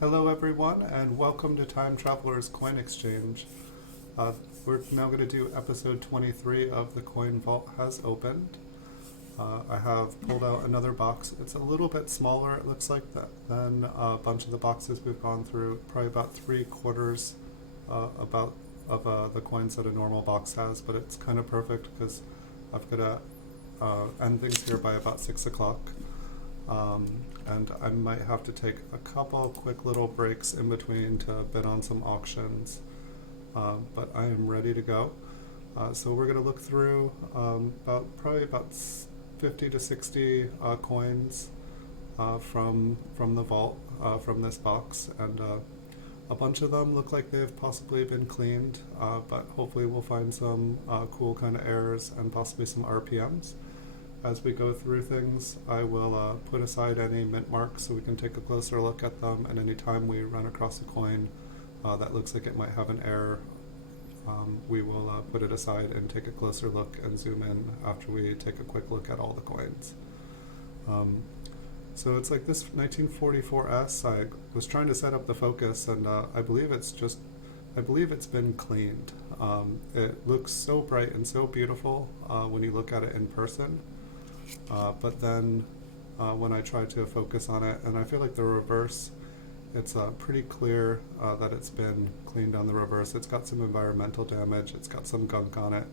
Hello everyone, and welcome to Time Traveler's Coin Exchange. We're now going to do episode 23 of The Coin Vault Has Opened. I have pulled out another box. It's a little bit smaller, it looks like, than a bunch of the boxes we've gone through. Probably about 3/4 about of the coins that a normal box has, but it's kind of perfect because I've got to end things here by about 6 o'clock. And I might have to take a couple quick little breaks in between to bid on some auctions, but I am ready to go. So we're going to look through probably about 50 to 60 coins from the vault, from this box, and a bunch of them look like they've possibly been cleaned, but hopefully we'll find some cool kind of errors and possibly some RPMs. As we go through things, I will put aside any mint marks so we can take a closer look at them, and any time we run across a coin that looks like it might have an error, we will put it aside and take a closer look and zoom in after we take a quick look at all the coins. So it's like this 1944S, I was trying to set up the focus, and I believe it's been cleaned. It looks so bright and so beautiful when you look at it in person. But then when I try to focus on it, and I feel like the reverse, it's pretty clear that it's been cleaned on the reverse. It's got some environmental damage, it's got some gunk on it.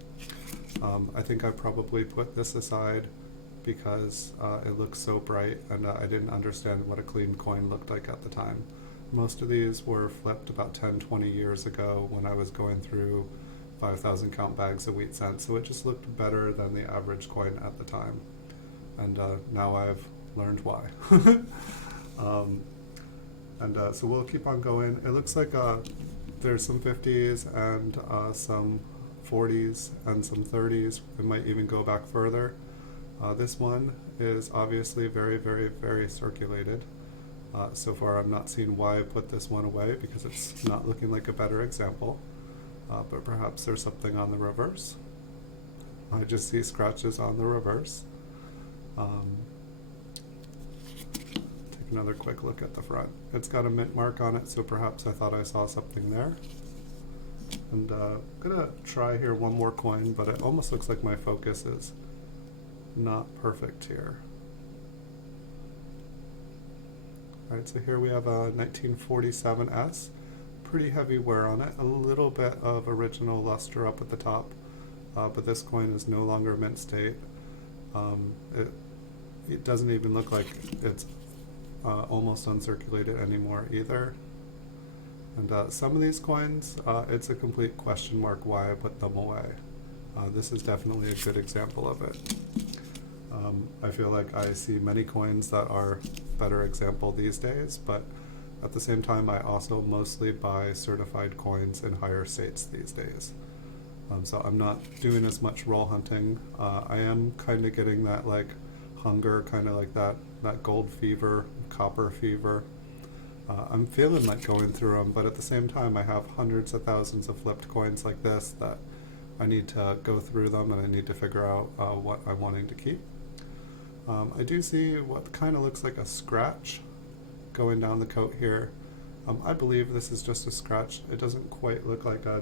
I think I probably put this aside because it looks so bright, and I didn't understand what a clean coin looked like at the time. Most of these were flipped about 10-20 years ago when I was going through 5,000 count bags of wheat cents, so it just looked better than the average coin at the time. And now I've learned why. So we'll keep on going. It looks like there's some 50s and some 40s and some 30s. It might even go back further. This one is obviously very, very, very circulated. So far I'm not seeing why I put this one away because it's not looking like a better example. But perhaps there's something on the reverse. I just see scratches on the reverse. Take another quick look at the front. It's got a mint mark on it, so perhaps I thought I saw something there. And I'm gonna try here one more coin, but it almost looks like my focus is not perfect here. Alright, so here we have a 1947S. Pretty heavy wear on it, a little bit of original luster up at the top, but this coin is no longer mint state. It doesn't even look like it's almost uncirculated anymore either. And some of these coins, it's a complete question mark why I put them away. This is definitely a good example of it. I feel like I see many coins that are better example these days, but at the same time I also mostly buy certified coins in higher states these days. So I'm not doing as much roll hunting. I am kind of getting that like hunger, kind of like that gold fever, copper fever. I'm feeling like going through them, but at the same time I have hundreds of thousands of flipped coins like this that I need to go through them, and I need to figure out what I'm wanting to keep. I do see what kind of looks like a scratch going down the coat here. I believe this is just a scratch. It doesn't quite look like a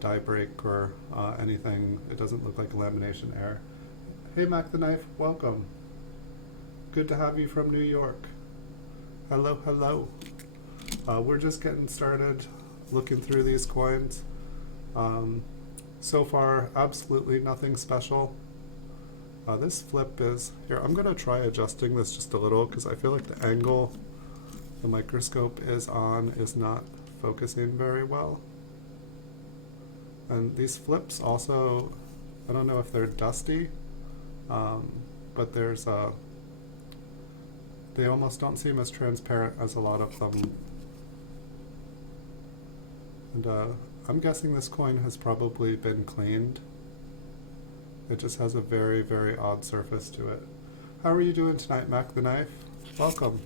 die break or anything. It doesn't look like a lamination error. Hey Mac the Knife, welcome. Good to have you from New York. Hello, hello. We're just getting started looking through these coins. So far, absolutely nothing special. This flip is, here, I'm going to try adjusting this just a little because I feel like the angle the microscope is on is not focusing very well. And these flips also, I don't know if they're dusty, but there's they almost don't seem as transparent as a lot of them. And I'm guessing this coin has probably been cleaned. It just has a very, very odd surface to it. How are you doing tonight, Mac the Knife? Welcome.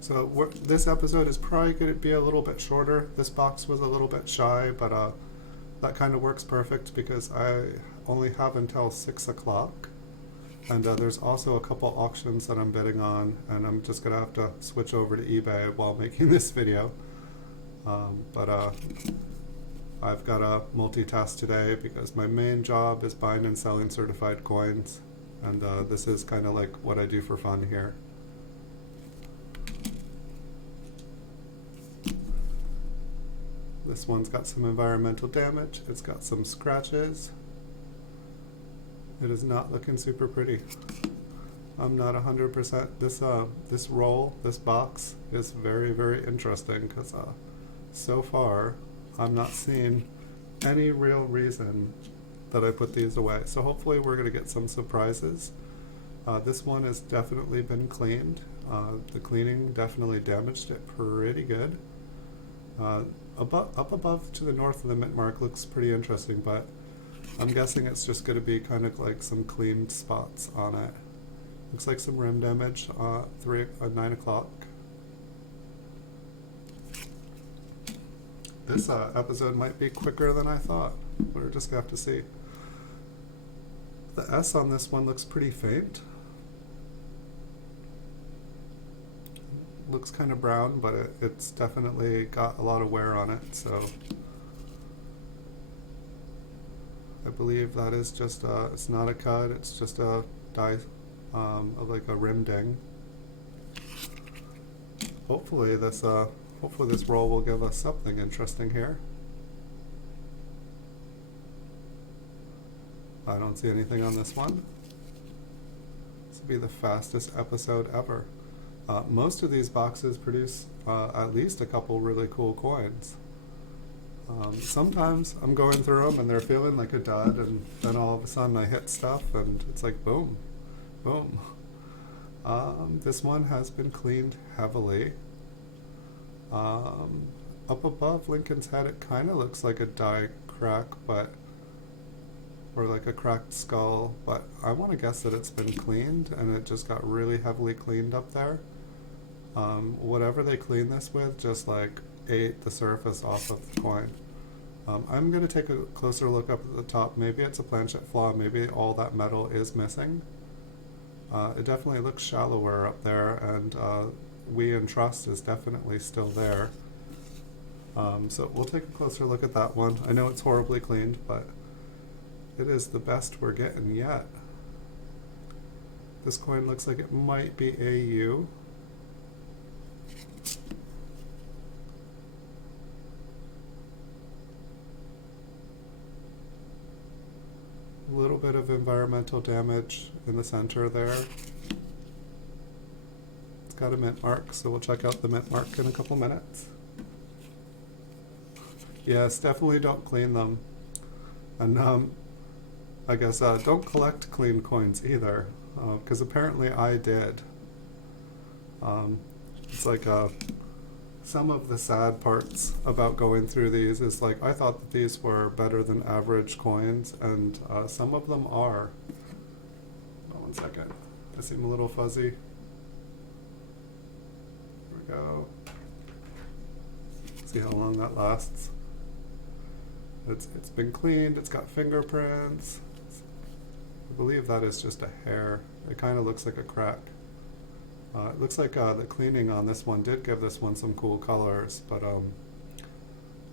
So this episode is probably going to be a little bit shorter. This box was a little bit shy, but that kind of works perfect because I only have until 6 o'clock And there's also a couple auctions that I'm bidding on, and I'm just gonna have to switch over to eBay while making this video. But I've got to multitask today because my main job is buying and selling certified coins, and this is kind of like what I do for fun here. This one's got some environmental damage. It's got some scratches. It is not looking super pretty. I'm not 100%. This roll, this box is very, very interesting because so far I'm not seeing any real reason that I put these away. So hopefully we're going to get some surprises. This one has definitely been cleaned. The cleaning definitely damaged it pretty good. Up above to the north of the mint mark looks pretty interesting, but I'm guessing it's just going to be kind of like some cleaned spots on it. Looks like some rim damage 9 o'clock. This episode might be quicker than I thought. We're just going to have to see. The S on this one looks pretty faint. Looks kind of brown, but it's definitely got a lot of wear on it, so I believe that is just it's not a cut, it's just a die of like a rim ding. Hopefully this roll will give us something interesting here. I don't see anything on this one. This will be the fastest episode ever. Most of these boxes produce at least a couple really cool coins. Sometimes I'm going through them and they're feeling like a dud, and then all of a sudden I hit stuff and it's like boom, boom. This one has been cleaned heavily. Up above Lincoln's head it kind of looks like a die crack, or like a cracked skull, but I want to guess that it's been cleaned and it just got really heavily cleaned up there. Whatever they cleaned this with just like ate the surface off of the coin. I'm going to take a closer look up at the top. Maybe it's a planchet flaw, maybe all that metal is missing. It definitely looks shallower up there, and we in trust is definitely still there. So we'll take a closer look at that one. I know it's horribly cleaned, but it is the best we're getting yet. This coin looks like it might be AU. A little bit of environmental damage in the center there. It's got a mint mark, so we'll check out the mint mark in a couple minutes. Yes, definitely don't clean them. And I guess don't collect clean coins either, because apparently I did. It's like some of the sad parts about going through these is like I thought that these were better than average coins, and some of them are. Oh, 1 second. They seem a little fuzzy. There we go. See how long that lasts. It's been cleaned, it's got fingerprints. I believe that is just a hair. It kind of looks like a crack. It looks like the cleaning on this one did give this one some cool colors, but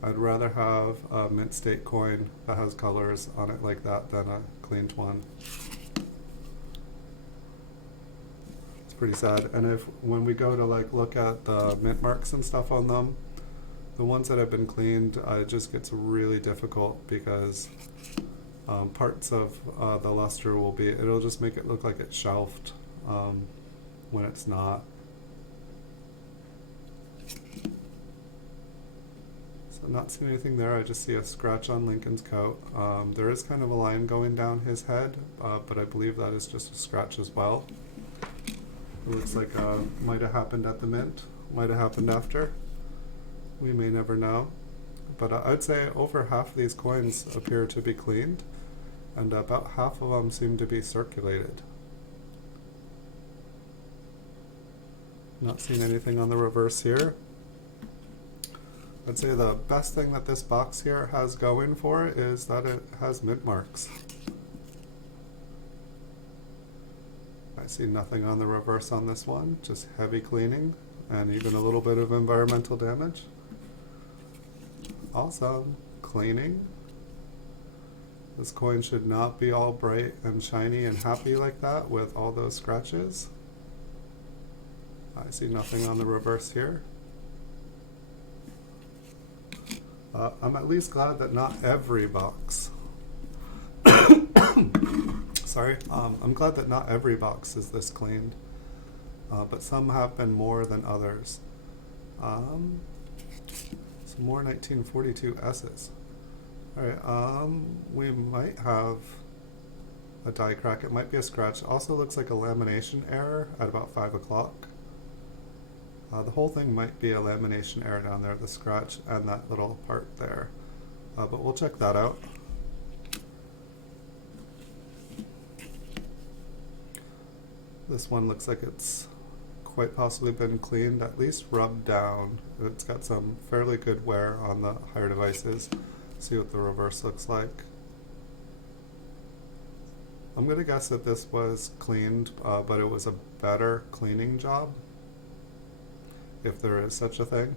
I'd rather have a mint state coin that has colors on it like that than a cleaned one. It's pretty sad. And when we go to like look at the mint marks and stuff on them, the ones that have been cleaned, it just gets really difficult because parts of the luster it'll just make it look like it's shelved when it's not. So I'm not seeing anything there. I just see a scratch on Lincoln's coat. There is kind of a line going down his head, but I believe that is just a scratch as well. It looks like might have happened at the mint, might have happened after. We may never know. But I'd say over half of these coins appear to be cleaned, and about half of them seem to be circulated. Not seeing anything on the reverse here. I'd say the best thing that this box here has going for it is that it has mint marks. I see nothing on the reverse on this one, just heavy cleaning and even a little bit of environmental damage. Awesome. Cleaning. This coin should not be all bright and shiny and happy like that with all those scratches. I see nothing on the reverse here. I'm at least glad that not every box sorry, I'm glad that not every box is this cleaned, but some have been more than others. Some more 1942 S's. Alright, we might have a die crack. It might be a scratch. Also looks like a lamination error at about 5 o'clock. The whole thing might be a lamination error down there, the scratch and that little part there. But we'll check that out. This one looks like it's quite possibly been cleaned, at least rubbed down. It's got some fairly good wear on the higher devices. See what the reverse looks like. I'm going to guess that this was cleaned, but it was a better cleaning job, if there is such a thing.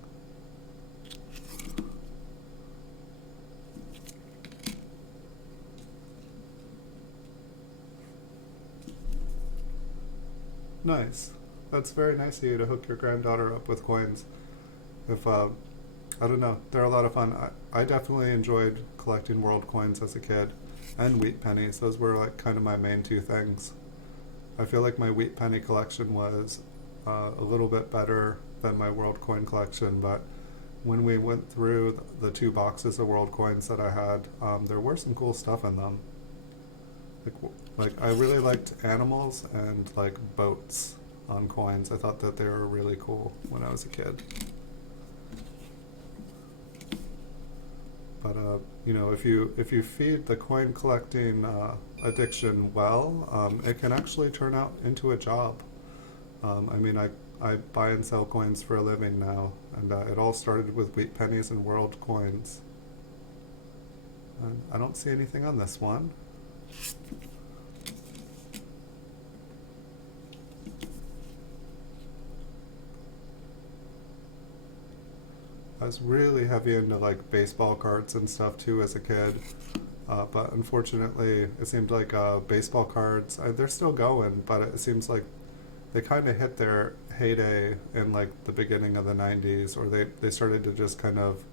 Nice. That's very nice of you to hook your granddaughter up with coins. If I don't know, they're a lot of fun. I definitely enjoyed collecting world coins as a kid, and wheat pennies. Those were like kind of my main two things. I feel like my wheat penny collection was a little bit better than my world coin collection, but when we went through the 2 boxes of world coins that I had, there were some cool stuff in them. Like I really liked animals and like boats on coins. I thought that they were really cool when I was a kid. But you know, if you feed the coin collecting addiction well, it can actually turn out into a job. I mean, I buy and sell coins for a living now, and it all started with wheat pennies and world coins. And I don't see anything on this one. I was really heavy into like baseball cards and stuff too as a kid, but unfortunately it seemed like baseball cards, they're still going, but it seems like they kind of hit their heyday in like the beginning of the 90s, or they started to just kind of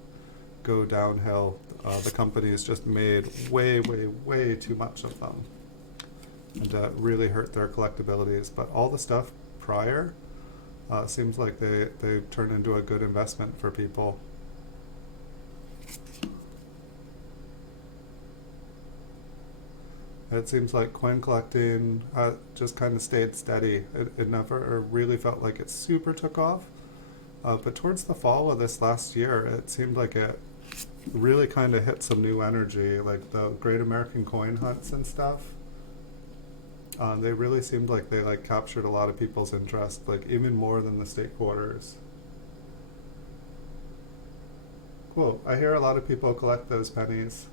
go downhill. The companies just made way too much of them, and really hurt their collectabilities. But all the stuff prior seems like they turned into a good investment for people. It seems like coin collecting just kind of stayed steady. It never really felt like it super took off. But towards the fall of this last year, it seemed like it really kind of hit some new energy, like the Great American Coin Hunts and stuff. They really seemed like they like captured a lot of people's interest, like even more than the state quarters. Cool. I hear a lot of people collect those pennies.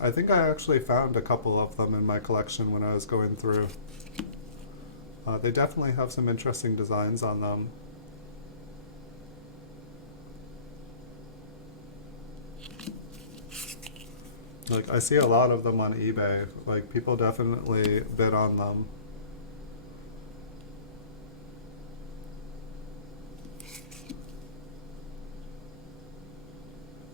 I think I actually found a couple of them in my collection when I was going through. They definitely have some interesting designs on them. Like, I see a lot of them on eBay. Like, people definitely bid on them.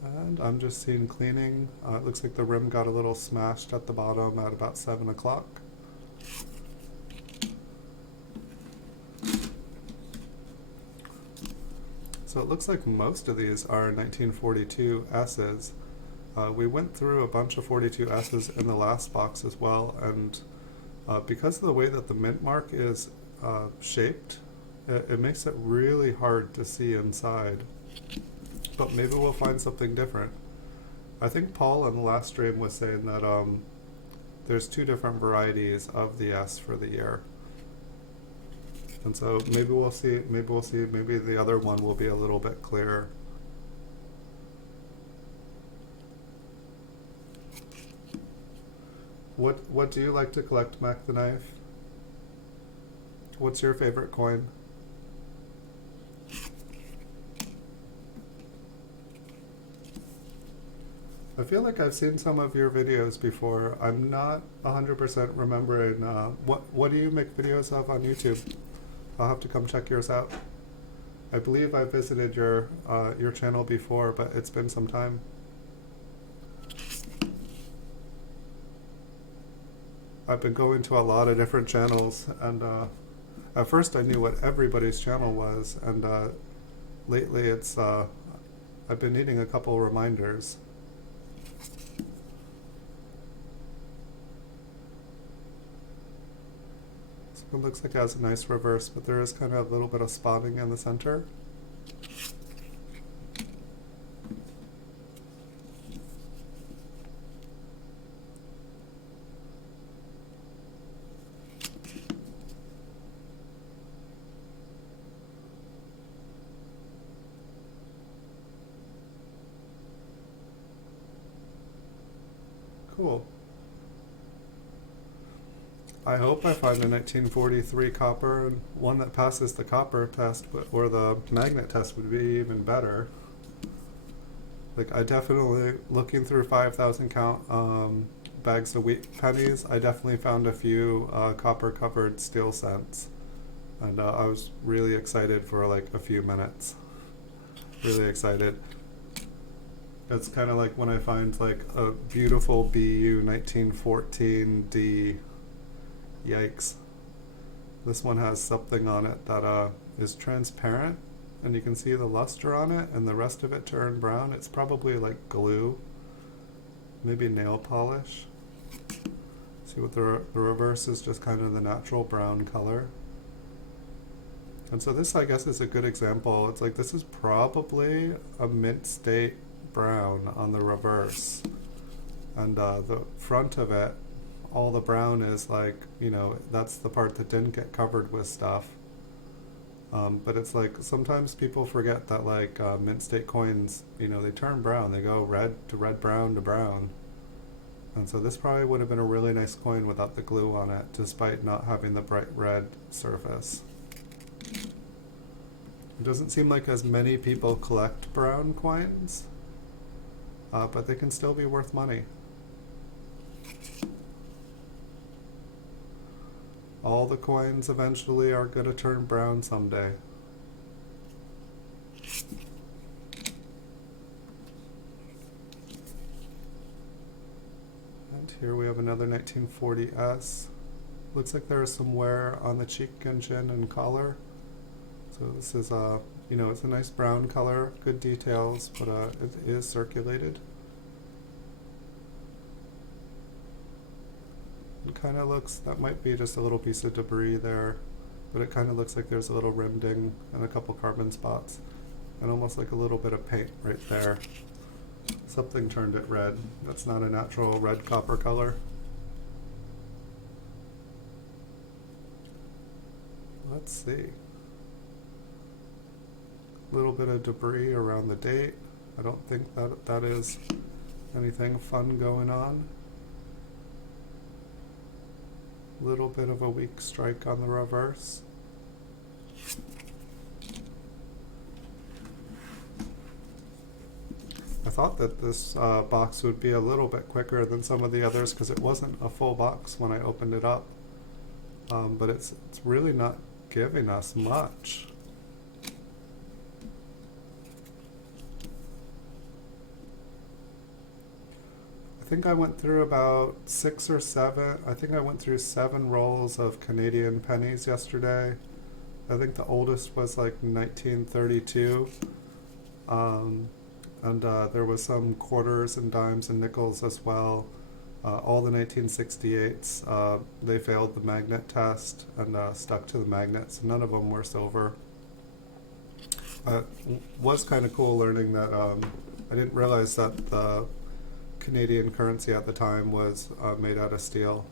And I'm just seeing cleaning. It looks like the rim got a little smashed at the bottom at about 7 o'clock. So it looks like most of these are 1942 S's. We went through a bunch of 42 S's in the last box as well, and because of the way that the mint mark is shaped, it makes it really hard to see inside. But maybe we'll find something different. I think Paul in the last stream was saying that there's 2 different varieties of the S for the year. And so maybe we'll see, maybe the other one will be a little bit clearer. What do you like to collect, Mac the Knife? What's your favorite coin? I feel like I've seen some of your videos before. I'm not 100% remembering. What do you make videos of on YouTube? I'll have to come check yours out. I believe I visited your channel before, but it's been some time. I've been going to a lot of different channels, and at first I knew what everybody's channel was, and lately it's I've been needing a couple reminders. This one looks like it has a nice reverse, but there is kind of a little bit of spotting in the center. Cool. I hope I find a 1943 copper, and one that passes the copper test, or the magnet test would be even better. Like, I definitely, looking through 5,000 count bags of wheat pennies, I definitely found a few copper covered steel cents. And I was really excited for like a few minutes. Really excited. It's kind of like when I find like a beautiful BU 1914D. Yikes. This one has something on it that is transparent, and you can see the luster on it, and the rest of it turned brown. It's probably like glue, maybe nail polish. See what the reverse is, just kind of the natural brown color. And so this, I guess, is a good example. It's like this is probably a mint state brown on the reverse, and the front of it, all the brown is like, you know, that's the part that didn't get covered with stuff. But it's like sometimes people forget that like mint state coins, you know, they turn brown. They go red to red, brown to brown. And so this probably would have been a really nice coin without the glue on it, despite not having the bright red surface. It doesn't seem like as many people collect brown coins, but they can still be worth money. All the coins eventually are going to turn brown someday. And here we have another 1940S. Looks like there is some wear on the cheek and chin and collar. So this is you know, it's a nice brown color, good details, but it is circulated. It kind of looks, that might be just a little piece of debris there, but it kind of looks like there's a little rim ding and a couple carbon spots, and almost like a little bit of paint right there. Something turned it red. That's not a natural red copper color. Let's see. A little bit of debris around the date. I don't think that is anything fun going on. Little bit of a weak strike on the reverse. I thought that this box would be a little bit quicker than some of the others because it wasn't a full box when I opened it up, but it's really not giving us much. I think I went through about 6 or 7. I think I went through 7 rolls of Canadian pennies yesterday. I think the oldest was like 1932. And there was some quarters and dimes and nickels as well. All the 1968s, they failed the magnet test and stuck to the magnets. None of them were silver. It was kind of cool learning that I didn't realize that the Canadian currency at the time was made out of steel,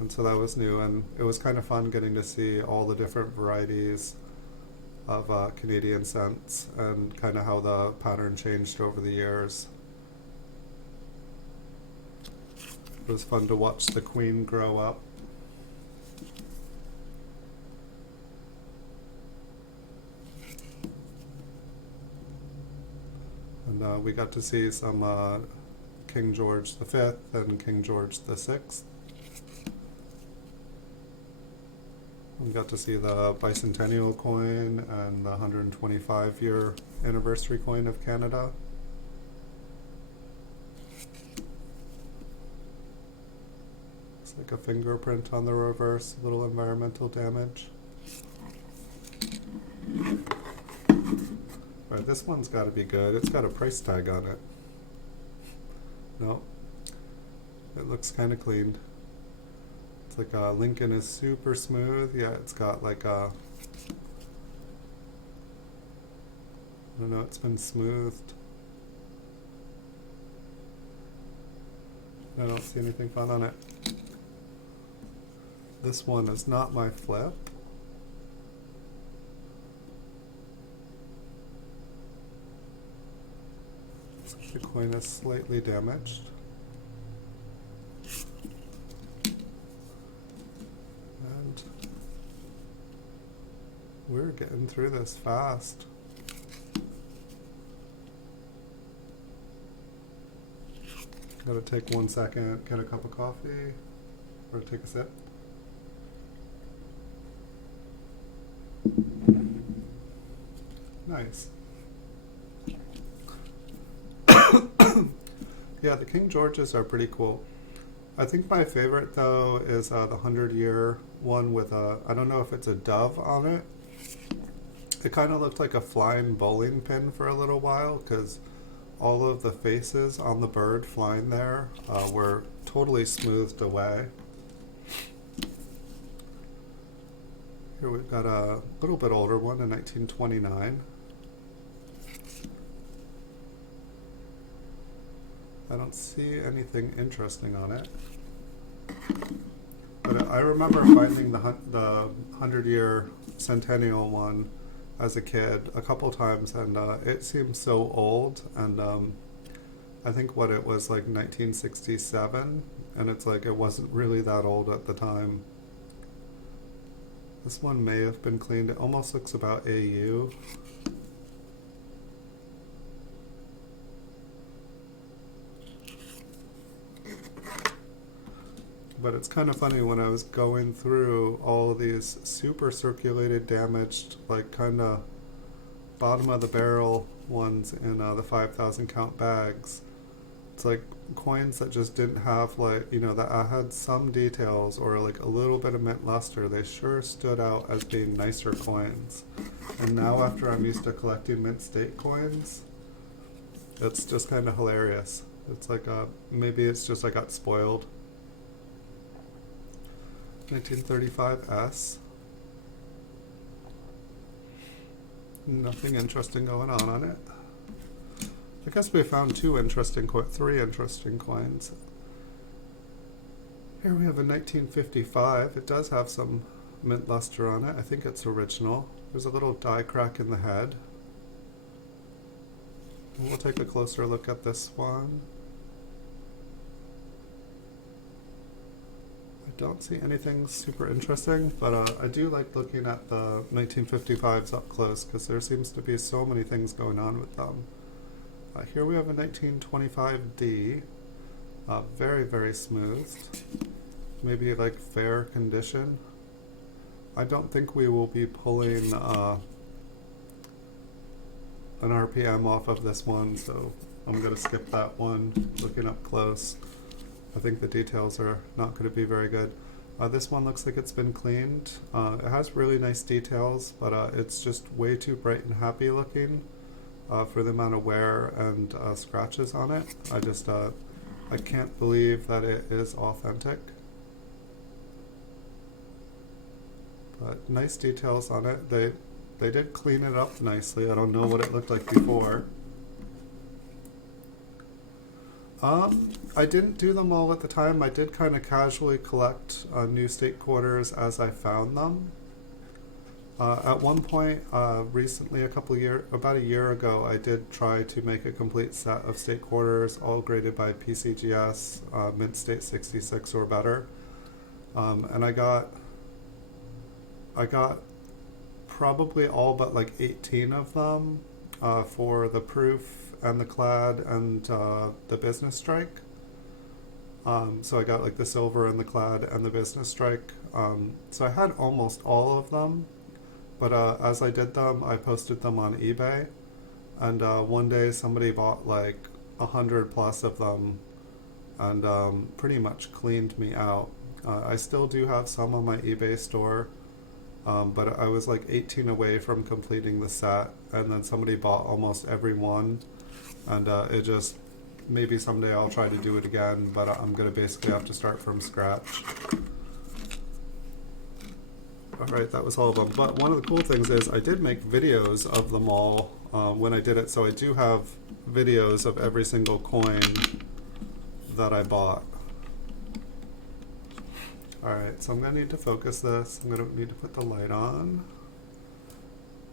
and so that was new, and it was kind of fun getting to see all the different varieties of Canadian cents and kind of how the pattern changed over the years. It was fun to watch the queen grow up. And we got to see some King George V and King George VI. We got to see the bicentennial coin and the 125-year anniversary coin of Canada. It's like a fingerprint on the reverse, little environmental damage. Right, this one's got to be good. It's got a price tag on it. No, it looks kind of clean. It's like Lincoln is super smooth. Yeah, it's got like a, I don't know, it's been smoothed. I don't see anything fun on it. This one is not my flip. The coin is slightly damaged. And we're getting through this fast. Gotta take 1 second, get a cup of coffee, or take a sip. Nice. Yeah, the King Georges are pretty cool. I think my favorite though is the 100-year one with a, I don't know if it's a dove on it. It kind of looked like a flying bowling pin for a little while because all of the faces on the bird flying there were totally smoothed away. Here we've got a little bit older one in 1929. I don't see anything interesting on it. But I remember finding the 100-year centennial one as a kid a couple times, and it seems so old. And I think what it was like 1967, and it's like it wasn't really that old at the time. This one may have been cleaned. It almost looks about AU. But it's kind of funny when I was going through all of these super circulated, damaged, like kind of bottom of the barrel ones in the 5,000 count bags. It's like coins that just didn't have, like, you know, that had some details or like a little bit of mint luster. They sure stood out as being nicer coins. And now after I'm used to collecting mint state coins, it's just kind of hilarious. It's like maybe it's just I got spoiled. 1935 S. Nothing interesting going on it. I guess we found three interesting coins. Here we have a 1955. It does have some mint luster on it. I think it's original. There's a little die crack in the head. And we'll take a closer look at this one. Don't see anything super interesting, but I do like looking at the 1955s up close because there seems to be so many things going on with them. Here we have a 1925D, very, very smooth, maybe like fair condition. I don't think we will be pulling an RPM off of this one, so I'm going to skip that one, looking up close. I think the details are not going to be very good. This one looks like it's been cleaned. It has really nice details, but it's just way too bright and happy looking for the amount of wear and scratches on it. I can't believe that it is authentic. But nice details on it. They did clean it up nicely. I don't know what it looked like before. I didn't do them all at the time. I did kind of casually collect new state quarters as I found them. At one point, recently, about a year ago, I did try to make a complete set of state quarters, all graded by PCGS, Mint State 66 or better, and I got probably all but like 18 of them for the proof and the clad and the business strike. So I got like the silver and the clad and the business strike. So I had almost all of them. But as I did them, I posted them on eBay, and one day somebody bought like 100 plus of them, and pretty much cleaned me out. I still do have some on my eBay store, but I was like 18 away from completing the set, and then somebody bought almost every one, and it just, maybe someday I'll try to do it again, but I'm gonna basically have to start from scratch. Alright, that was all of them. But one of the cool things is I did make videos of them all when I did it, so I do have videos of every single coin that I bought. Alright, so I'm going to need to focus this. I'm going to need to put the light on.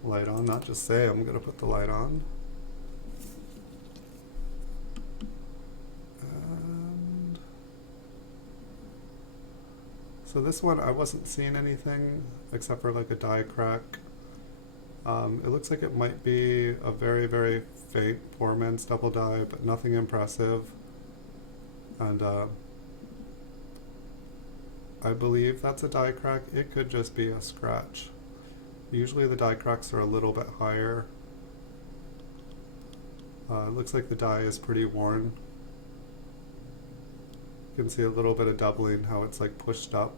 Light on, not just say I'm going to put the light on. So this one, I wasn't seeing anything except for like a die crack. It looks like it might be a very, very faint poor man's double die, but nothing impressive. And I believe that's a die crack. It could just be a scratch. Usually the die cracks are a little bit higher. It looks like the die is pretty worn. You can see a little bit of doubling, how it's like pushed up.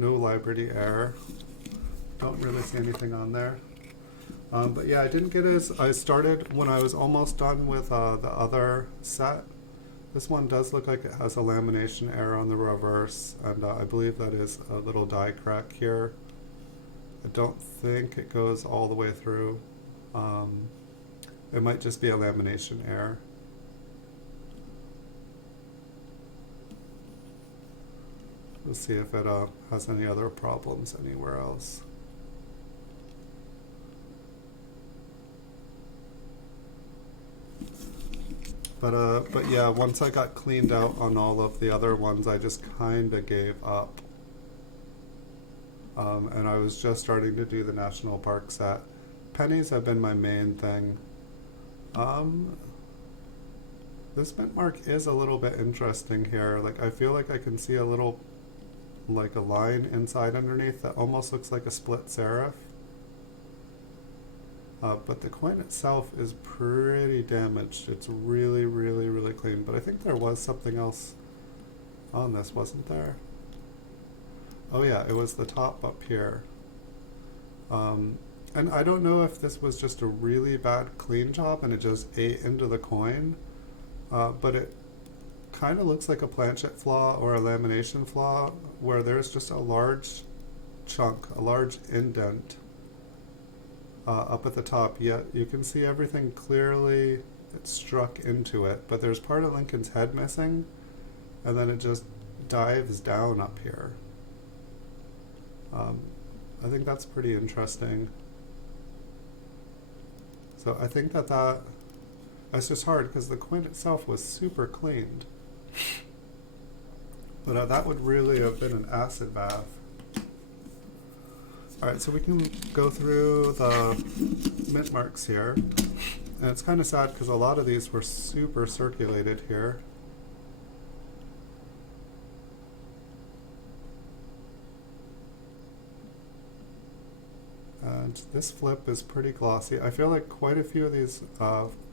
No Liberty error. Don't really see anything on there. But yeah, I didn't get I started when I was almost done with the other set. This one does look like it has a lamination error on the reverse, and I believe that is a little die crack here. I don't think it goes all the way through. It might just be a lamination error. Let's see if it has any other problems anywhere else. But yeah, once I got cleaned out on all of the other ones, I just kind of gave up. And I was just starting to do the national park set. Pennies have been my main thing. This mint mark is a little bit interesting here. Like, I feel like I can see a little, like a line inside underneath that almost looks like a split serif. But the coin itself is pretty damaged. It's really, really, really clean. But I think there was something else on this, wasn't there? Oh yeah, it was the top up here. And I don't know if this was just a really bad clean job and it just ate into the coin, but it kind of looks like a planchet flaw or a lamination flaw where there's just a large chunk, a large indent up at the top, yet you can see everything clearly. It struck into it, but there's part of Lincoln's head missing, and then it just dives down up here. I think that's pretty interesting. So I think that's just hard because the coin itself was super cleaned. But that would really have been an acid bath. Alright, so we can go through the mint marks here. And it's kind of sad because a lot of these were super circulated here. And this flip is pretty glossy. I feel like quite a few of these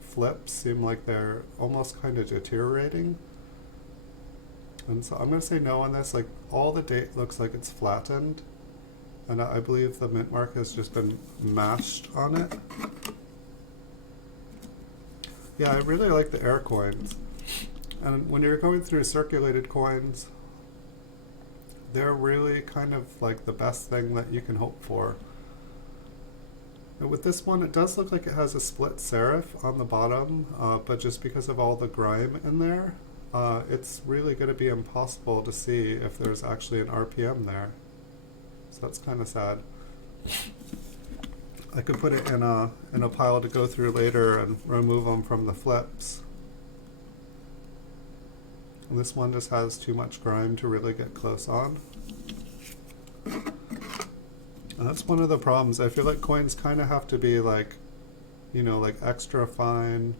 flips seem like they're almost kind of deteriorating. And so I'm going to say no on this. Like, all the date looks like it's flattened. And I believe the mint mark has just been mashed on it. Yeah, I really like the air coins. And when you're going through circulated coins, they're really kind of like the best thing that you can hope for. And with this one, it does look like it has a split serif on the bottom, but just because of all the grime in there, it's really going to be impossible to see if there's actually an RPM there. So that's kind of sad. I could put it in a pile to go through later and remove them from the flips. And this one just has too much grime to really get close on. And that's one of the problems. I feel like coins kind of have to be like, you know, like extra fine.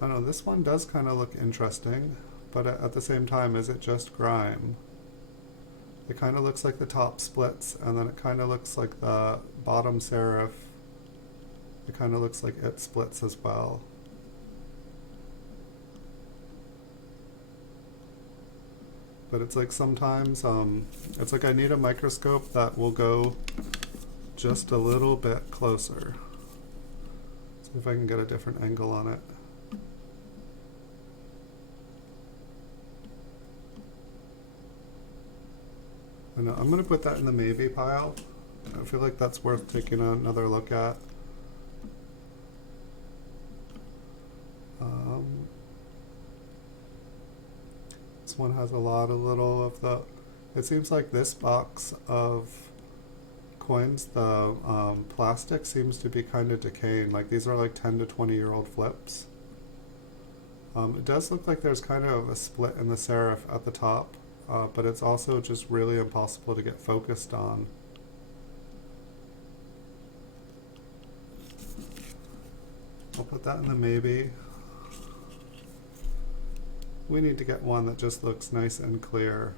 I don't know, this one does kind of look interesting, but at the same time, is it just grime? It kind of looks like the top splits, and then it kind of looks like the bottom serif. It kind of looks like it splits as well. But it's like sometimes, it's like I need a microscope that will go just a little bit closer. See if I can get a different angle on it. And I'm going to put that in the maybe pile. I feel like that's worth taking another look at. This one has a lot of little of the, it seems like this box of coins, the plastic seems to be kind of decaying. Like these are like 10 to 20-year-old flips. It does look like there's kind of a split in the serif at the top, but it's also just really impossible to get focused on. I'll put that in the maybe. We need to get one that just looks nice and clear.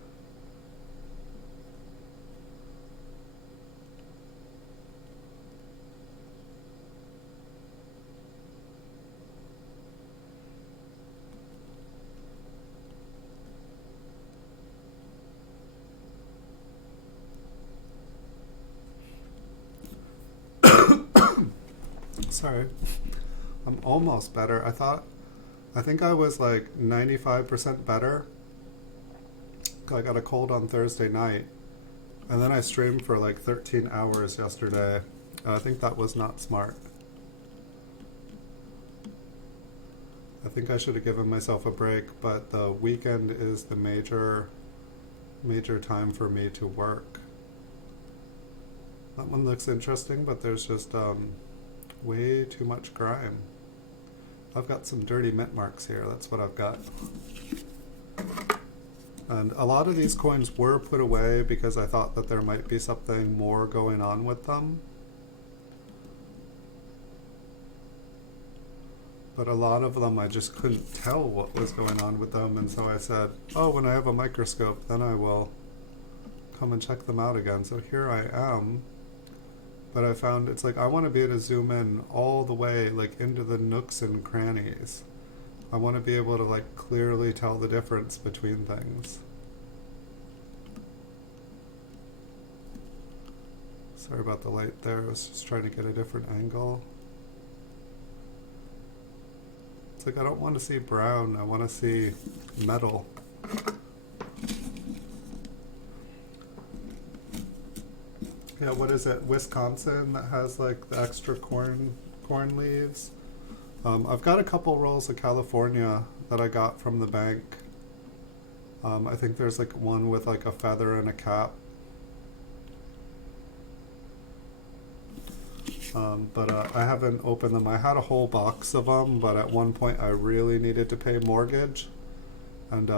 Sorry, I'm almost better. I think I was like 95% better. I got a cold on Thursday night, and then I streamed for like 13 hours yesterday. I think that was not smart. I think I should have given myself a break, but the weekend is the major time for me to work. That one looks interesting, but there's just way too much grime. I've got some dirty mint marks here, that's what I've got. And a lot of these coins were put away because I thought that there might be something more going on with them. But a lot of them I just couldn't tell what was going on with them, and so I said, oh, when I have a microscope, then I will come and check them out again. So here I am. But I found it's like I want to be able to zoom in all the way, like into the nooks and crannies. I want to be able to like clearly tell the difference between things. Sorry about the light there, I was just trying to get a different angle. It's like I don't want to see brown, I want to see metal. Yeah, what is it? Wisconsin that has like the extra corn leaves. I've got a couple rolls of California that I got from the bank. I think there's like one with like a feather and a cap. But I haven't opened them. I had a whole box of them, but at one point I really needed to pay mortgage. And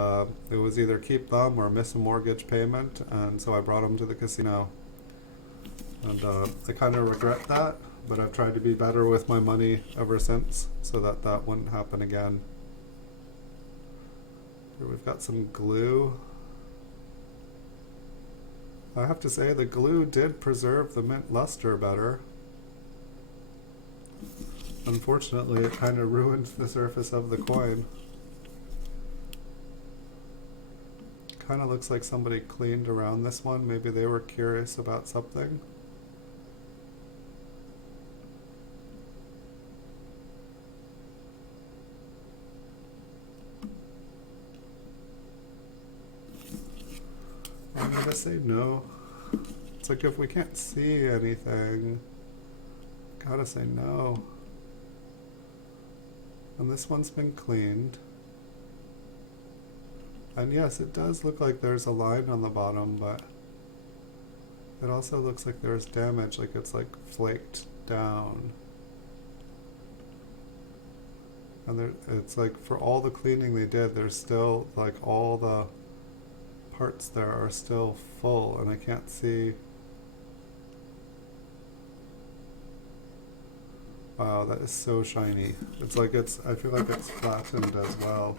it was either keep them or miss a mortgage payment. And so I brought them to the casino. And I kind of regret that, but I've tried to be better with my money ever since so that that wouldn't happen again. Here we've got some glue. I have to say the glue did preserve the mint luster better. Unfortunately, it kind of ruined the surface of the coin. Kind of looks like somebody cleaned around this one. Maybe they were curious about something. I'm gonna say no. It's like if we can't see anything, gotta say no. And this one's been cleaned. And yes, it does look like there's a line on the bottom, but It also looks like there's damage, like it's like flaked down. And there, it's like for all the cleaning they did, there's still like all the parts there are still full, and I can't see. Wow, that is so shiny. It's like I feel like it's flattened as well.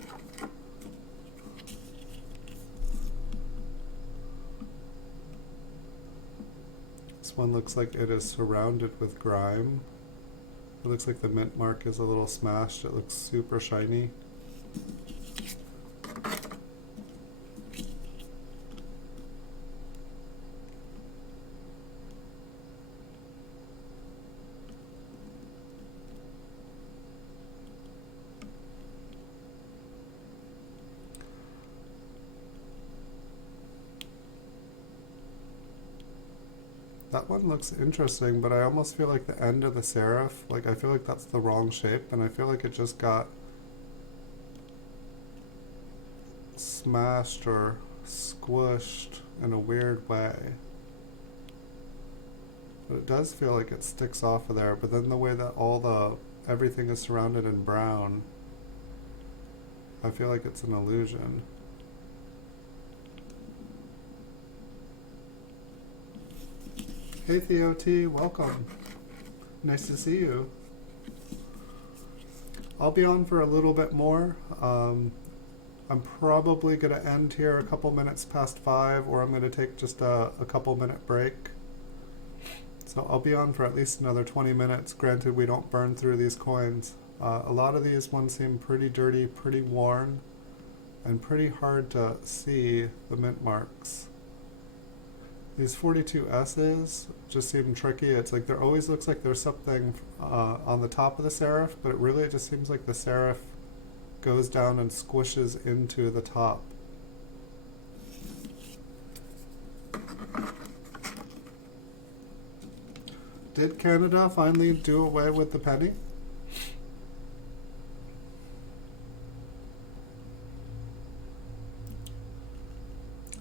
This one looks like it is surrounded with grime. It looks like the mint mark is a little smashed. It looks super shiny. That one looks interesting, but I almost feel like the end of the serif, like I feel like that's the wrong shape, and I feel like it just got smashed or squished in a weird way. But it does feel like it sticks off of there, but then the way that everything is surrounded in brown, I feel like it's an illusion. Hey Theo T, welcome. Nice to see you. I'll be on for a little bit more. I'm probably going to end here a couple minutes past 5, or I'm going to take just a couple minute break. So I'll be on for at least another 20 minutes. Granted, we don't burn through these coins. A lot of these ones seem pretty dirty, pretty worn, and pretty hard to see the mint marks. These 42S's just seem tricky. It's like there always looks like there's something on the top of the serif, but it really just seems like the serif goes down and squishes into the top. Did Canada finally do away with the penny?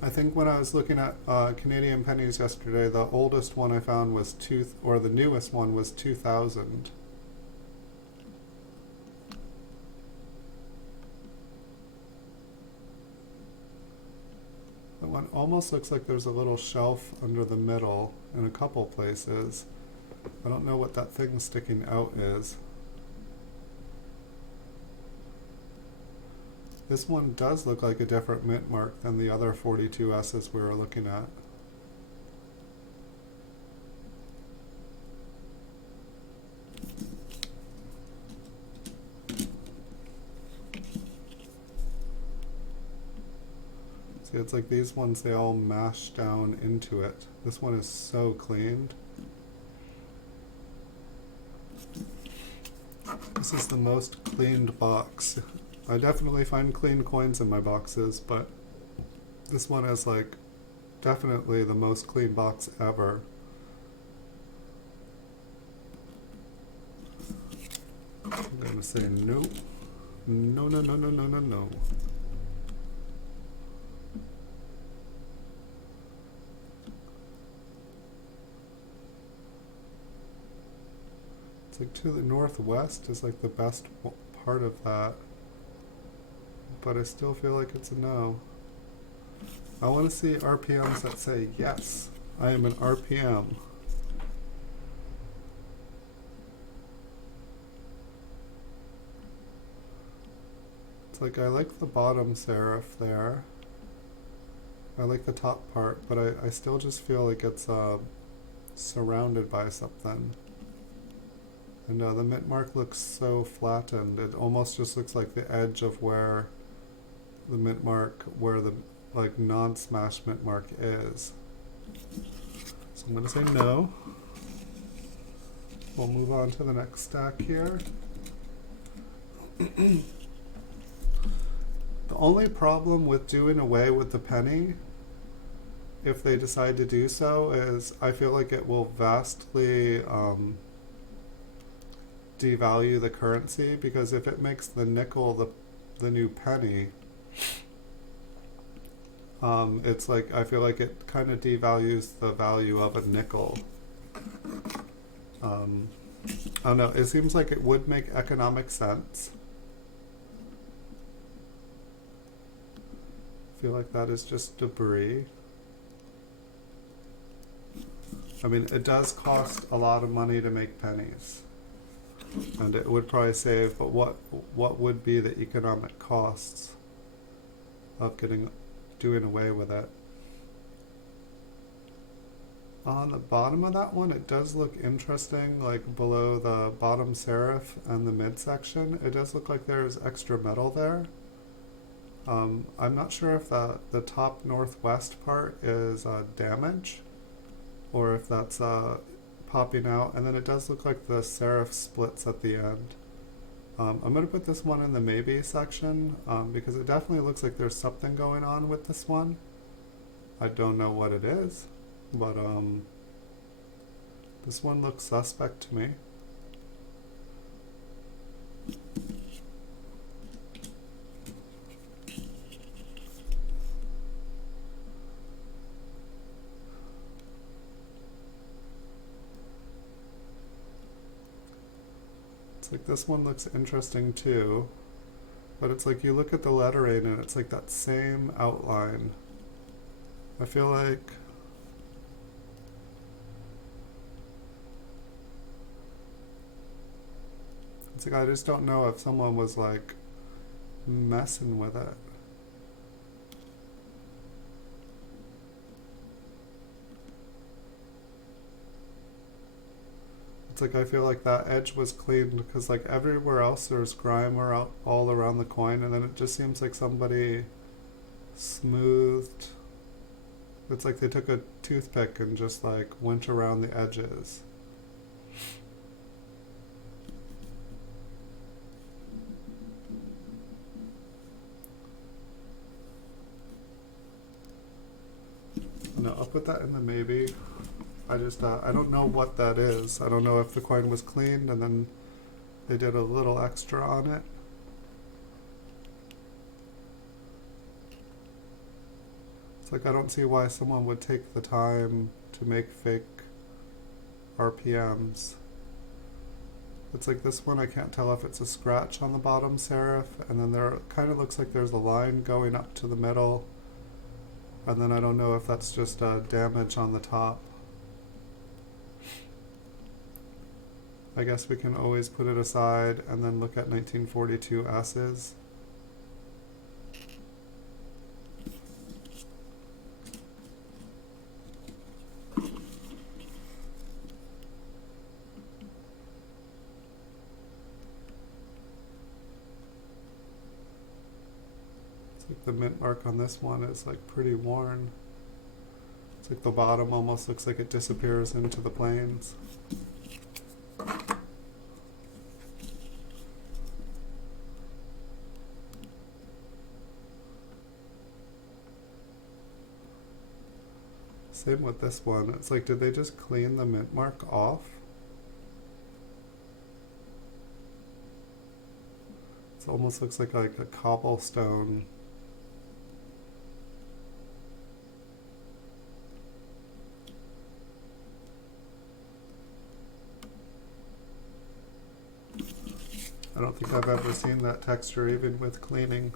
I think when I was looking at Canadian pennies yesterday, the oldest one I found was the newest one was 2000. That one almost looks like there's a little shelf under the middle in a couple places. I don't know what that thing sticking out is. This one does look like a different mint mark than the other 42S's we were looking at. See, it's like these ones, they all mash down into it. This one is so cleaned. This is the most cleaned box. I definitely find clean coins in my boxes, but this one is like definitely the most clean box ever. I'm gonna say no. No, no, no, no, no, no, no. It's like to the northwest is like the best part of that. But I still feel like it's a no. I want to see RPMs that say, yes, I am an RPM. It's like I like the bottom serif there. I like the top part, but I still just feel like it's surrounded by something. And the mint mark looks so flattened. It almost just looks like the edge of where the mint mark, where the like non-smash mint mark is. So I'm going to say no. We'll move on to the next stack here. The only problem with doing away with the penny, if they decide to do so, is I feel like it will vastly devalue the currency, because if it makes the nickel the new penny, It's like, I feel like it kind of devalues the value of a nickel. I don't know, it seems like it would make economic sense. I feel like that is just debris. I mean, it does cost a lot of money to make pennies, and it would probably save, but what would be the economic costs of doing away with it? On the bottom of that one, it does look interesting, like below the bottom serif and the midsection. It does look like there's extra metal there. I'm not sure if the top northwest part is damage, or if that's popping out. And then it does look like the serif splits at the end. I'm going to put this one in the maybe section, because it definitely looks like there's something going on with this one. I don't know what it is, but this one looks suspect to me. It's like this one looks interesting too, but it's like you look at the lettering and it's like that same outline. I feel like it's like I just don't know if someone was like messing with it. It's like I feel like that edge was cleaned, because like everywhere else there's grime all around the coin, and then it just seems like somebody smoothed. It's like they took a toothpick and just like went around the edges. No, I'll put that in the maybe. I just, I don't know what that is. I don't know if the coin was cleaned and then they did a little extra on it. It's like I don't see why someone would take the time to make fake RPMs. It's like this one, I can't tell if it's a scratch on the bottom serif, and then there kind of looks like there's a line going up to the middle, and then I don't know if that's just damage on the top. I guess we can always put it aside and then look at 1942 S's. It's like the mint mark on this one is like pretty worn. It's like the bottom almost looks like it disappears into the planes. Same with this one. It's like, did they just clean the mint mark off? It almost looks like a cobblestone. I don't think I've ever seen that texture even with cleaning.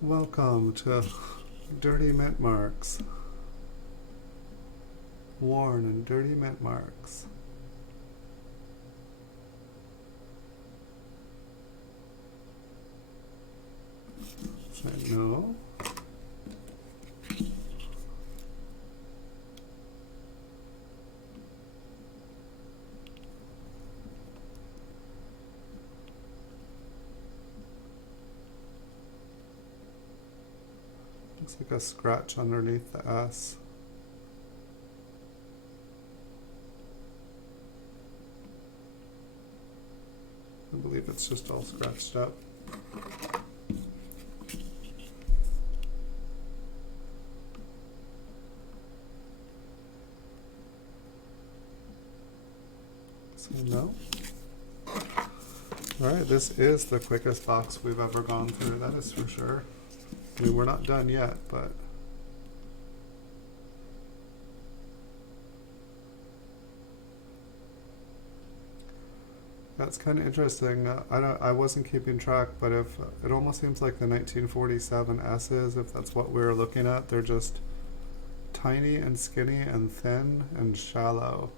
Welcome to Dirty Mint Marks. Worn and dirty mint marks. So, no. Looks like a scratch underneath the S. I believe it's just all scratched up. So no. Alright, this is the quickest box we've ever gone through, that is for sure. I mean, we're not done yet, but that's kind of interesting. I wasn't keeping track, but if it almost seems like the 1947 S's, if that's what we were looking at, they're just tiny and skinny and thin and shallow.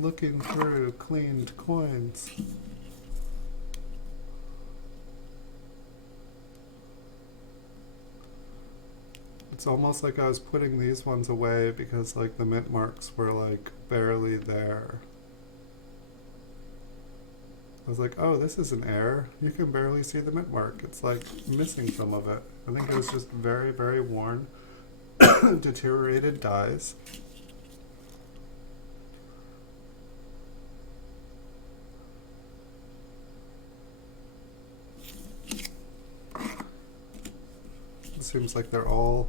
Looking through cleaned coins. It's almost like I was putting these ones away because like the mint marks were like barely there. I was like, oh, this is an error. You can barely see the mint mark. It's like missing some of it. I think it was just very, very worn, deteriorated dies. It seems like they're all...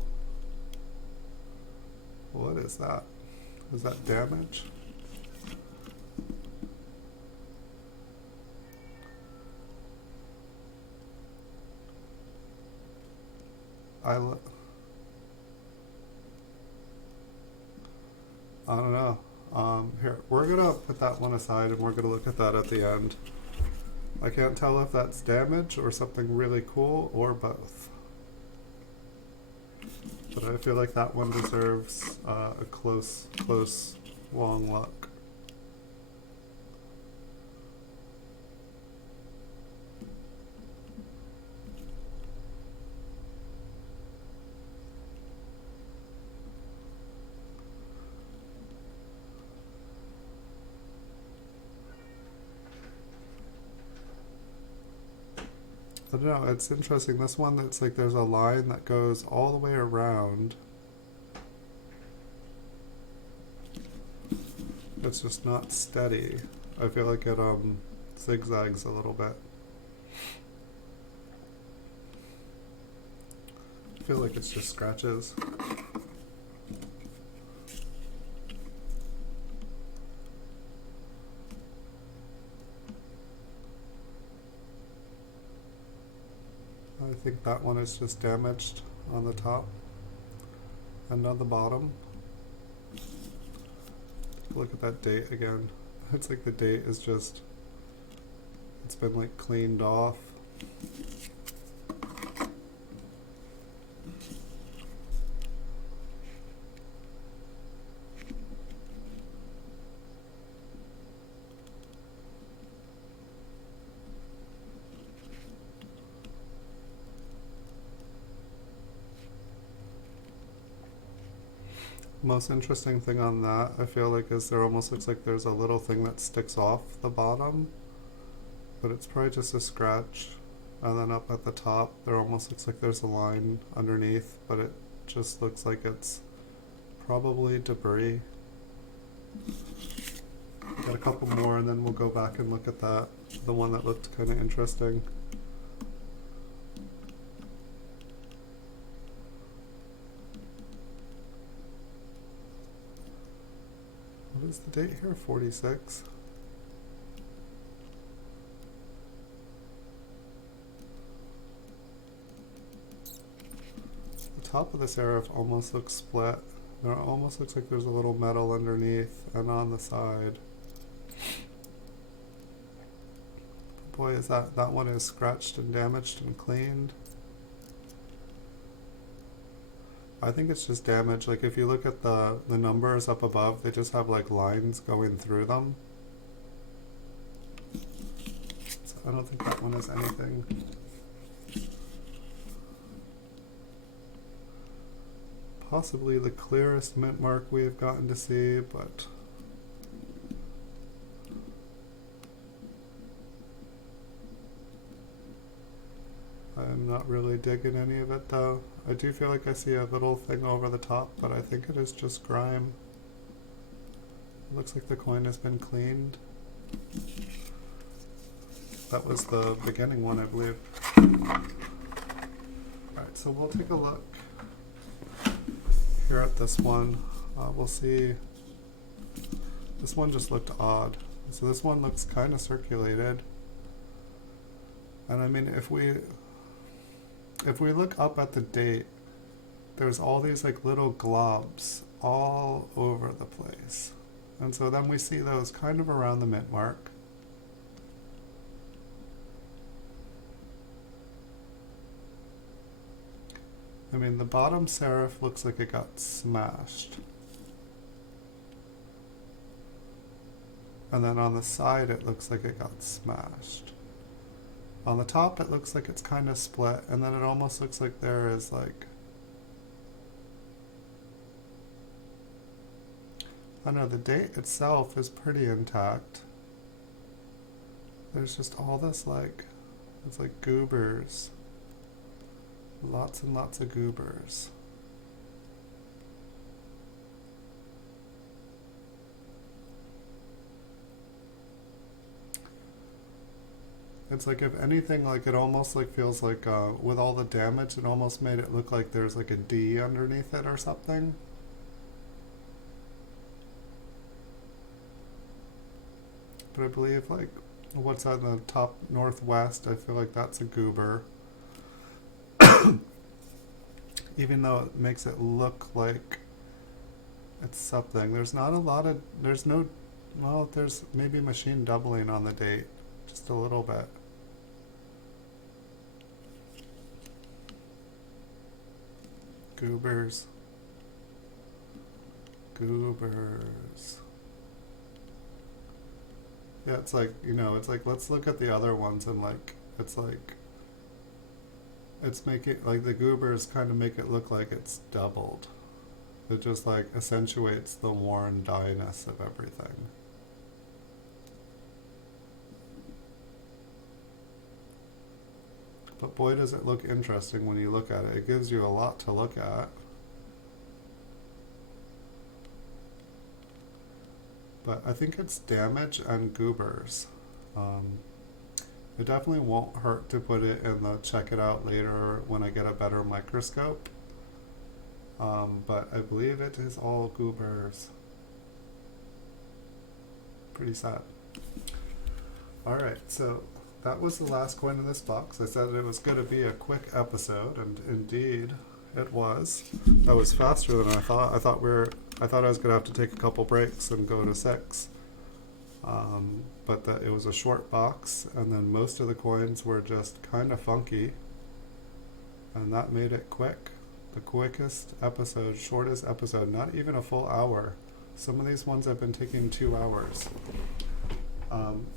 What is that? Is that damage? I don't know. Here, we're gonna put that one aside and we're gonna look at that at the end. I can't tell if that's damage or something really cool or both. But I feel like that one deserves a close, long look. I don't know, it's interesting. This one, that's like there's a line that goes all the way around. It's just not steady. I feel like it zigzags a little bit. I feel like it's just scratches. I think that one is just damaged on the top and on the bottom. Look at that date again. It's like the date is just, it's been like cleaned off. Most interesting thing on that, I feel like, is there almost looks like there's a little thing that sticks off the bottom, but it's probably just a scratch. And then up at the top, there almost looks like there's a line underneath, but it just looks like it's probably debris. Got a couple more and then we'll go back and look at that, the one that looked kind of interesting. What is the date here? 46? The top of this serif almost looks split. There almost looks like there's a little metal underneath and on the side. Boy, is that one is scratched and damaged and cleaned. I think it's just damage. Like if you look at the numbers up above, they just have like lines going through them. So I don't think that one is anything. Possibly the clearest mint mark we've gotten to see, but I'm not really digging any of it though. I do feel like I see a little thing over the top, but I think it is just grime. looks like the coin has been cleaned. That was the beginning one, I believe. Alright, so we'll take a look here at this one. We'll see. This one just looked odd. So this one looks kind of circulated. And I mean, if we look up at the date, there's all these like little globs all over the place. And so then we see those kind of around the mint mark. I mean, the bottom serif looks like it got smashed. And then on the side, it looks like it got smashed. On the top, it looks like it's kind of split, and then it almost looks like there is like, I don't know, the date itself is pretty intact. There's just all this like, it's like goobers. Lots and lots of goobers. It's like, if anything, like it almost like feels like with all the damage, it almost made it look like there's like a D underneath it or something. But I believe like what's on the top northwest, I feel like that's a goober. Even though it makes it look like it's something. There's not a lot of, there's no, well, there's maybe machine doubling on the date, just a little bit. Goobers. Goobers. Yeah, it's like, you know, it's like, let's look at the other ones and like, it's like, it's making, like the goobers kind of make it look like it's doubled. It just like accentuates the worn dye-ness of everything. But boy, does it look interesting when you look at it. It gives you a lot to look at. But I think it's damage and goobers. It definitely won't hurt to put it in the check it out later when I get a better microscope. But I believe it is all goobers. Pretty sad. Alright, so that was the last coin in this box. I said it was going to be a quick episode, and indeed it was. That was faster than I thought. I thought I was going to have to take a couple breaks and go to 6. But it was a short box, and then most of the coins were just kind of funky, and that made it quick. The quickest episode, shortest episode, not even a full hour. Some of these ones have been taking 2 hours.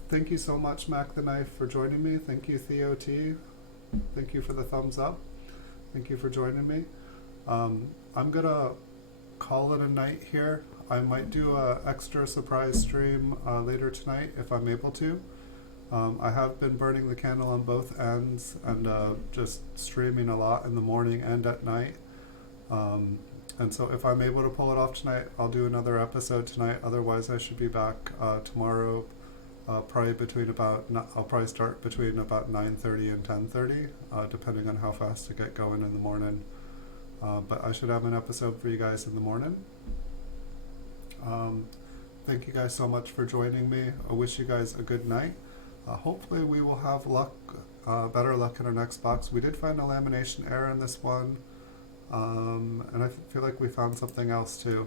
Thank you so much, Mac the Knife, for joining me. Thank you, Theo T. Thank you for the thumbs up. Thank you for joining me. I'm gonna call it a night here. I might do a extra surprise stream later tonight if I'm able to. I have been burning the candle on both ends and just streaming a lot in the morning and at night. And so if I'm able to pull it off tonight, I'll do another episode tonight. Otherwise, I should be back tomorrow. Probably I'll probably start between about 9:30 and 10:30, depending on how fast I get going in the morning. But I should have an episode for you guys in the morning. Thank you guys so much for joining me. I wish you guys a good night. Hopefully we will have luck, better luck in our next box. We did find a lamination error in this one, and I feel like we found something else too.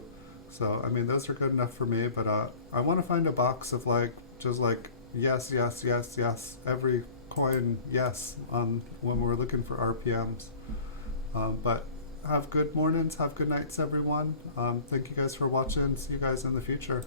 So, I mean, those are good enough for me, but I want to find a box of like, just like, yes, yes, yes, yes, every coin, yes, when we're looking for RPMs. But have good mornings, have good nights, everyone. Thank you guys for watching. See you guys in the future.